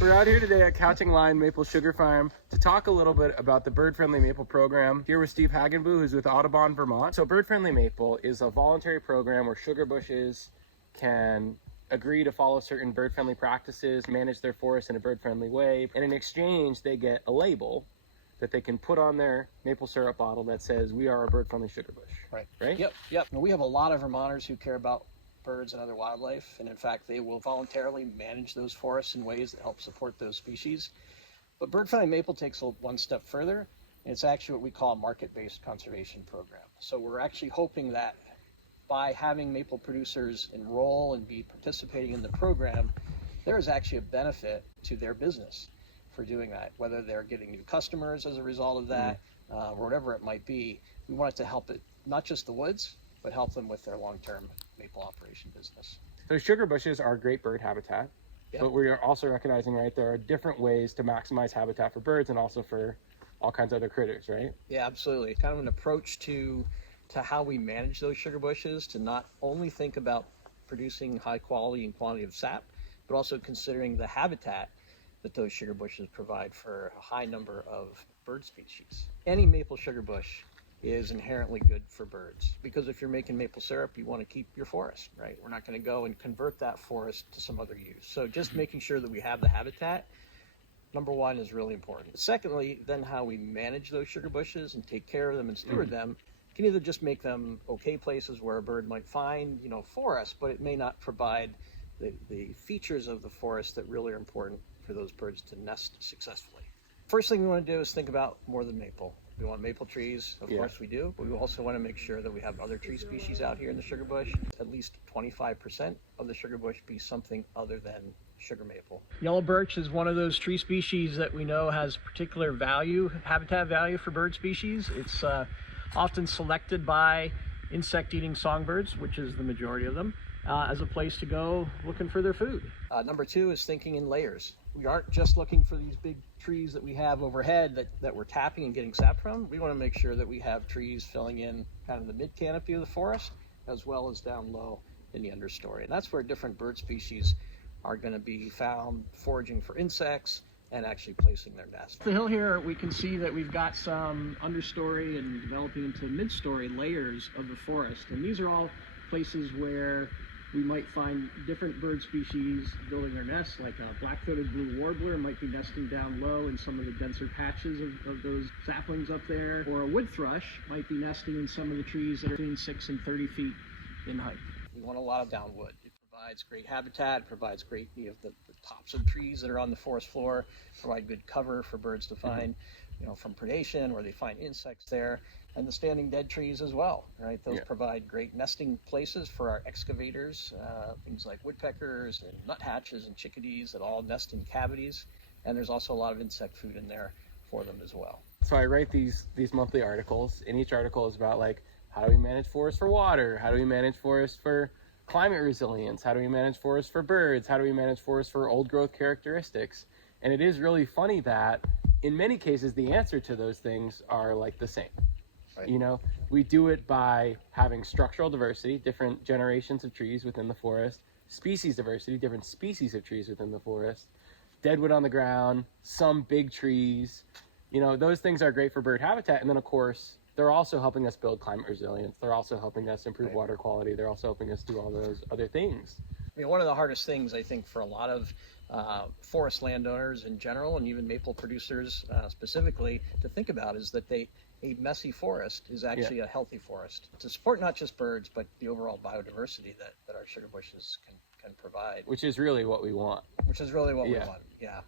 We're out here today at Couching Line Maple Sugar Farm to talk a little bit about the Bird Friendly Maple program. Here with Steve Hagenbu, who's with Audubon, Vermont. So Bird Friendly Maple is a voluntary program where sugar bushes can agree to follow certain bird-friendly practices, manage their forest in a bird-friendly way, and in exchange they get a label that they can put on their maple syrup bottle that says, we are a bird-friendly sugar bush. Right? Yep. And we have a lot of Vermonters who care about birds and other wildlife, and in fact they will voluntarily manage those forests in ways that help support those species. But Bird Friendly Maple takes one step further, and it's actually what we call a market-based conservation program. So we're actually hoping that by having maple producers enroll and be participating in the program, there is actually a benefit to their business for doing that, whether they're getting new customers as a result of that, or whatever it might be. We want it to help it, not just the woods, but help them with their long-term maple operation business. So sugar bushes are great bird habitat, but we are also recognizing, right, there are different ways to maximize habitat for birds and also for all kinds of other critters, right? Yeah, absolutely. Kind of an approach to how we manage those sugar bushes, to not only think about producing high quality and quantity of sap, but also considering the habitat that those sugar bushes provide for a high number of bird species. Any maple sugar bush is inherently good for birds, because if you're making maple syrup, you want to keep your forest, right? We're not going to go and convert that forest to some other use. So just making sure that we have the habitat, number one, is really important. Secondly, then how we manage those sugar bushes and take care of them and steward them can either just make them okay places where a bird might find, forest, but it may not provide the features of the forest that really are important for those birds to nest successfully. First thing we want to do is think about more than maple. We want maple trees, of course we do, but we also want to make sure that we have other tree species out here in the sugar bush. At least 25% of the sugar bush be something other than sugar maple. Yellow birch is one of those tree species that we know has particular value, habitat value for bird species. It's often selected by insect-eating songbirds, which is the majority of them, as a place to go looking for their food. Number two is thinking in layers. We aren't just looking for these big trees that we have overhead that we're tapping and getting sap from. We want to make sure that we have trees filling in kind of the mid canopy of the forest, as well as down low in the understory. And that's where different bird species are going to be found foraging for insects and actually placing their nests. The hill here, we can see that we've got some understory and developing into mid-story layers of the forest. And these are all places where we might find different bird species building their nests, like a black-throated blue warbler might be nesting down low in some of the denser patches of those saplings up there, or a wood thrush might be nesting in some of the trees that are between 6 and 30 feet in height. We want a lot of downwood. It provides great habitat, provides great, the tops of trees that are on the forest floor, provide good cover for birds to find, from predation, where they find insects there. And the standing dead trees as well, right? Those provide great nesting places for our excavators, things like woodpeckers and nuthatches and chickadees that all nest in cavities. And there's also a lot of insect food in there for them as well. So I write these monthly articles, and each article is about, like, how do we manage forests for water? How do we manage forests for climate resilience? How do we manage forests for birds? How do we manage forests for old growth characteristics? And it is really funny that in many cases, the answer to those things are like the same. Right. We do it by having structural diversity, different generations of trees within the forest, species diversity, different species of trees within the forest, deadwood on the ground, some big trees. Those things are great for bird habitat. And then, of course, they're also helping us build climate resilience. They're also helping us improve water quality. They're also helping us do all those other things. One of the hardest things, I think, for a lot of forest landowners in general, and even maple producers specifically, to think about is that a messy forest is actually a healthy forest to support not just birds, but the overall biodiversity that our sugar bushes can provide. Which is really what we want. We want, yeah.